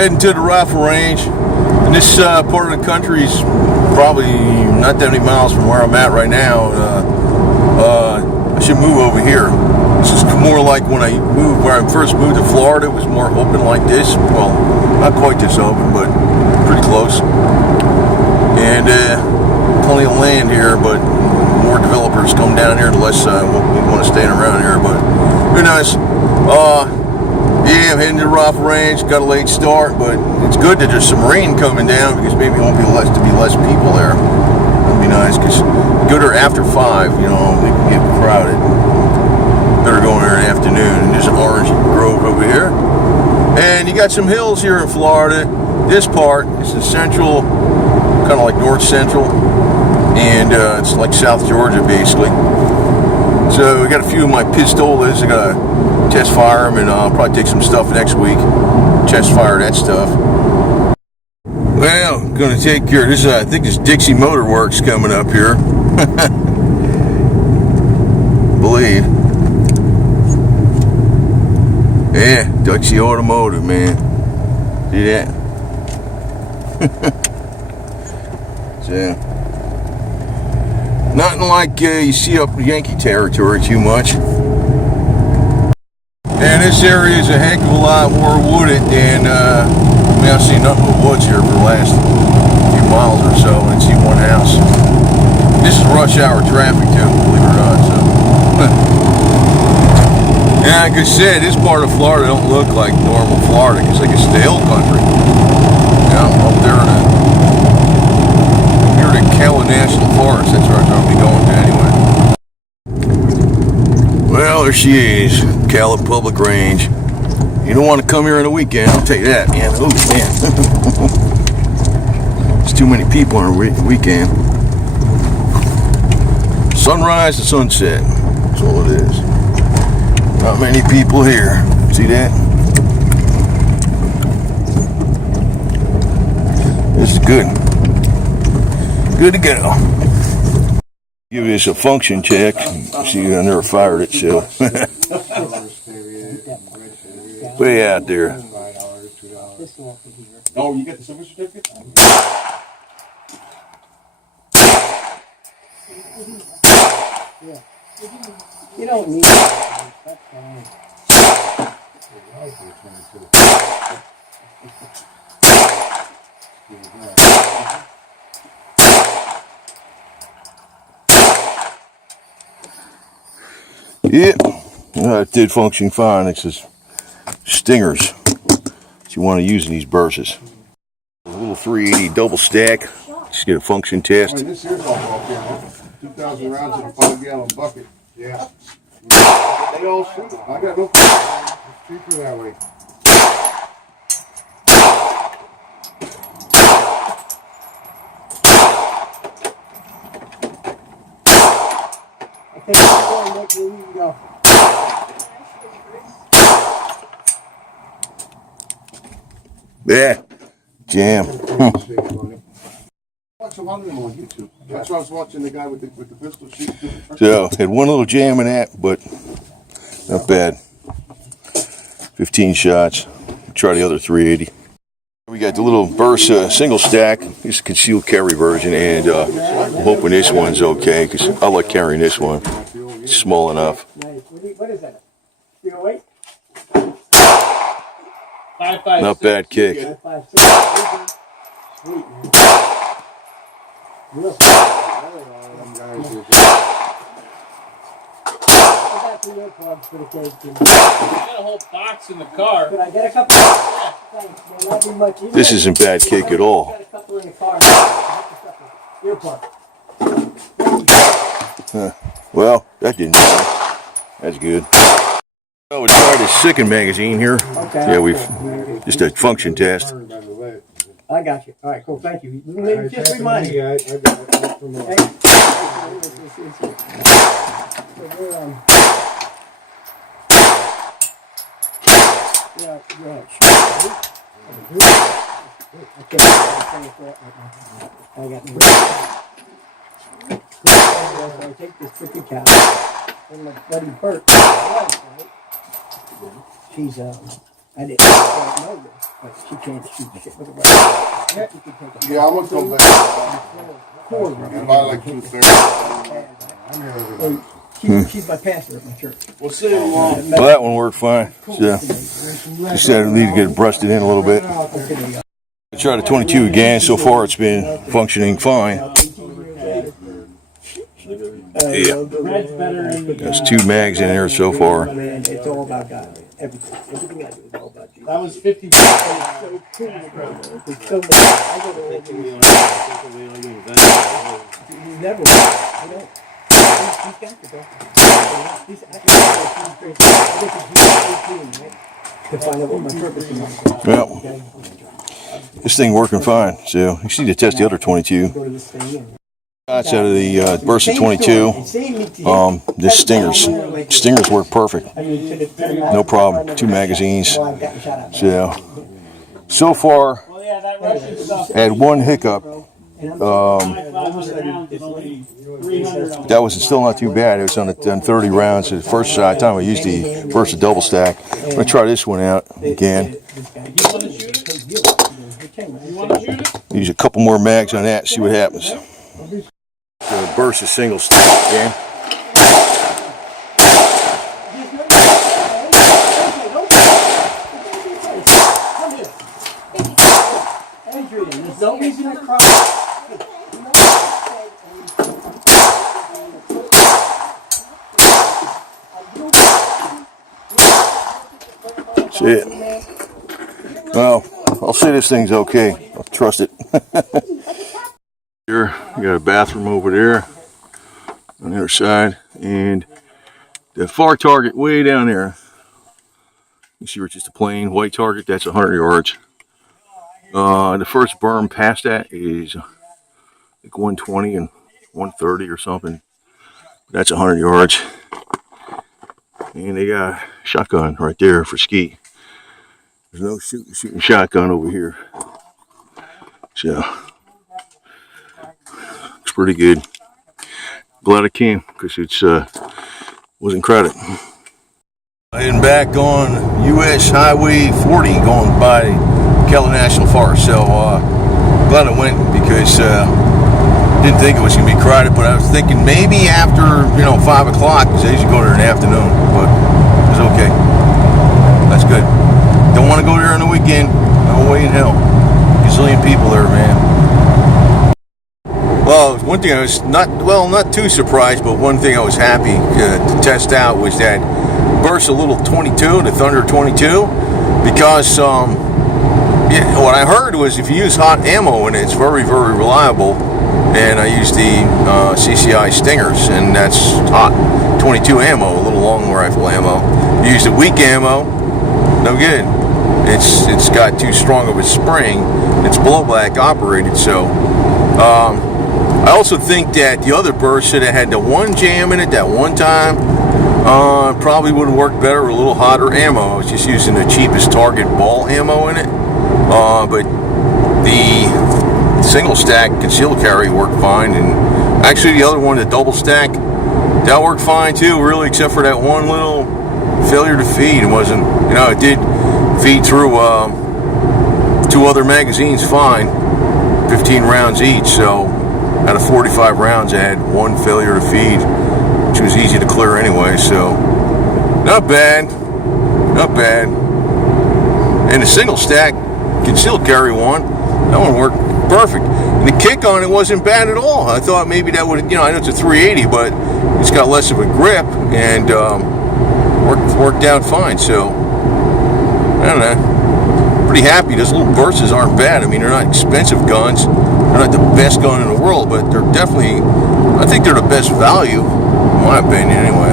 heading to the rifle range. And this part of the country is probably not that many miles from where I'm at right now. I should move over here. This is more like when I first moved to Florida. It was more open like this. Well, not quite this open, but pretty close. And plenty of land here, but more developers come down here, the less we want to stay around here. But very nice. Yeah, I'm heading to the rifle range. Got a late start, but it's good that there's some rain coming down because maybe it won't be less people there. That'd be nice because go there after 5. You know, we can get crowded. Better go in there in the afternoon. And there's an orange grove over here, and you got some hills here in Florida. This part is the central, kind of like north central, and it's like South Georgia basically. So I got a few of my pistolas. I got to test fire them, and I'll probably take some stuff next week. Test fire that stuff. Well, gonna take care of this. I think this Dixie Motor Works coming up here. Believe. Yeah, Dixie Automotive, man. See that? So, nothing like you see up Yankee territory too much. And this area is a heck of a lot more wooded than, I've seen nothing but woods here for the last few miles or so, and see one house. This is rush hour traffic too, believe it or not, so. Yeah, like I said, this part of Florida don't look like normal Florida, because like it's the hill country. Yeah, up there near the Ocala National Forest, that's where I'm going to be going to anyway. Well, there she is, Ocala Public Range. You don't want to come here on the weekend, I'll tell you that, man. Oh, man. There's too many people on a weekend. Sunrise to sunset, that's all it is. Not many people here. See that? This is good. Good to go. Give this a function check. See, I never fired it, so. Way out there. Oh, you got the silver certificate? Yeah. You don't need it. That's fine. Yep, it did function fine. It says stingers that you want to use in these Bersas. A little 380 double stack. Just get a function test. Oh, this here's all broke in, huh? 2,000 rounds in a 5-gallon bucket. Yeah. They all shoot. I got no problem. It's cheaper that way. Okay, let you go. Yeah, jam. Watch a lot of them on YouTube. That's why I was watching the guy with the pistol shoot. So, had one little jam in that, but not bad. 15 shots. Try the other 380. We got the little Bersa single stack. This is a concealed carry version, and I'm hoping this one's okay, because I like carrying this one. It's small enough. What is that? 308? Not bad kick. 556. Sweet, man. Real sweet. For the cake. I got a whole box in the car. Could I get a couple? Yeah. Thanks, man. That'd be much easier. This isn't bad kick at all. I got a couple in the car. Earplug. Well, that didn't sound. That's good. Well, we tried this Sicken magazine here. Okay. Yeah, we've just a function test. I got you. All right, cool. Thank you. Just remind me. I got it. Yeah, go ahead. I got I take this cookie cow and my buddy Bert. She's I I didn't know this, but she can't shoot shit with a rifle. Yeah, I'm gonna come back. By like 2:30. She's my pastor at my church. We'll see you along. Well, that one worked fine. Yeah. Just said I need to get it brushed in a little bit. I tried a 22 again. So far, it's been functioning fine. Yeah. There's 2 mags in there so far. It's all about God. Everything I do is all about Jesus. That was 50. It's so cool. It's so much. I go to all these. You never know. You know. He's got to go. He's actually to find out what my purpose is. Well, this thing working fine. So you see to test the other 22. Shots out of the Bersa 22. This Stingers work perfect. No problem. 2 magazines. So far, had 1 hiccup. That was still not too bad. It was on 30 rounds. The first time I used the Bersa double stack. I'm gonna try this one out again. Use a couple more mags on that. See what happens. The Bersa single stack again. There's no reason to cry. That's it. Well, I'll say this thing's okay. I'll trust it. Here, we got a bathroom over there on the other side, and the far target way down there. You see where it's just a plain white target. That's 100 yards. The first berm past that is like 120 and 130 or something. That's 100 yards. And they got a shotgun right there for skeet. There's no shooting shotgun over here. So, looks pretty good. Glad I came because it's wasn't crowded. Heading back on US Highway 40 going by Ocala National Forest. So glad I went because didn't think it was going to be crowded, but I was thinking maybe after 5 o'clock because I usually go there in the afternoon, but it was okay. That's good. Don't want to go there on the weekend. No way in hell. Gazillion people there, man. Well, one thing I was not too surprised, but one thing I was happy to test out was that Bersa little 22, the Thunder 22, because what I heard was if you use hot ammo in it, it's very, very reliable. And I used the CCI Stingers, and that's hot 22 ammo, a little long rifle ammo. You use the weak ammo, no good. It's got too strong of a spring. It's blowback operated, so. I also think that the other Bersa that had the 1 jam in it that one time probably would have worked better with a little hotter ammo. I was just using the cheapest target ball ammo in it. But the single stack concealed carry worked fine, and actually the other one, the double stack, that worked fine too, really, except for that one little failure to feed. It wasn't, it did feed through 2 other magazines fine, 15 rounds each, so out of 45 rounds I had 1 failure to feed, which was easy to clear anyway, so not bad. And the single stack concealed carry one, that one worked perfect. And the kick on it wasn't bad at all. I thought maybe that would, I know it's a 380, but it's got less of a grip, and worked out fine. So I don't know. Pretty happy. Those little Bersas aren't bad. I mean, they're not expensive guns. They're not the best gun in the world, but they're definitely, I think they're the best value, in my opinion, anyway.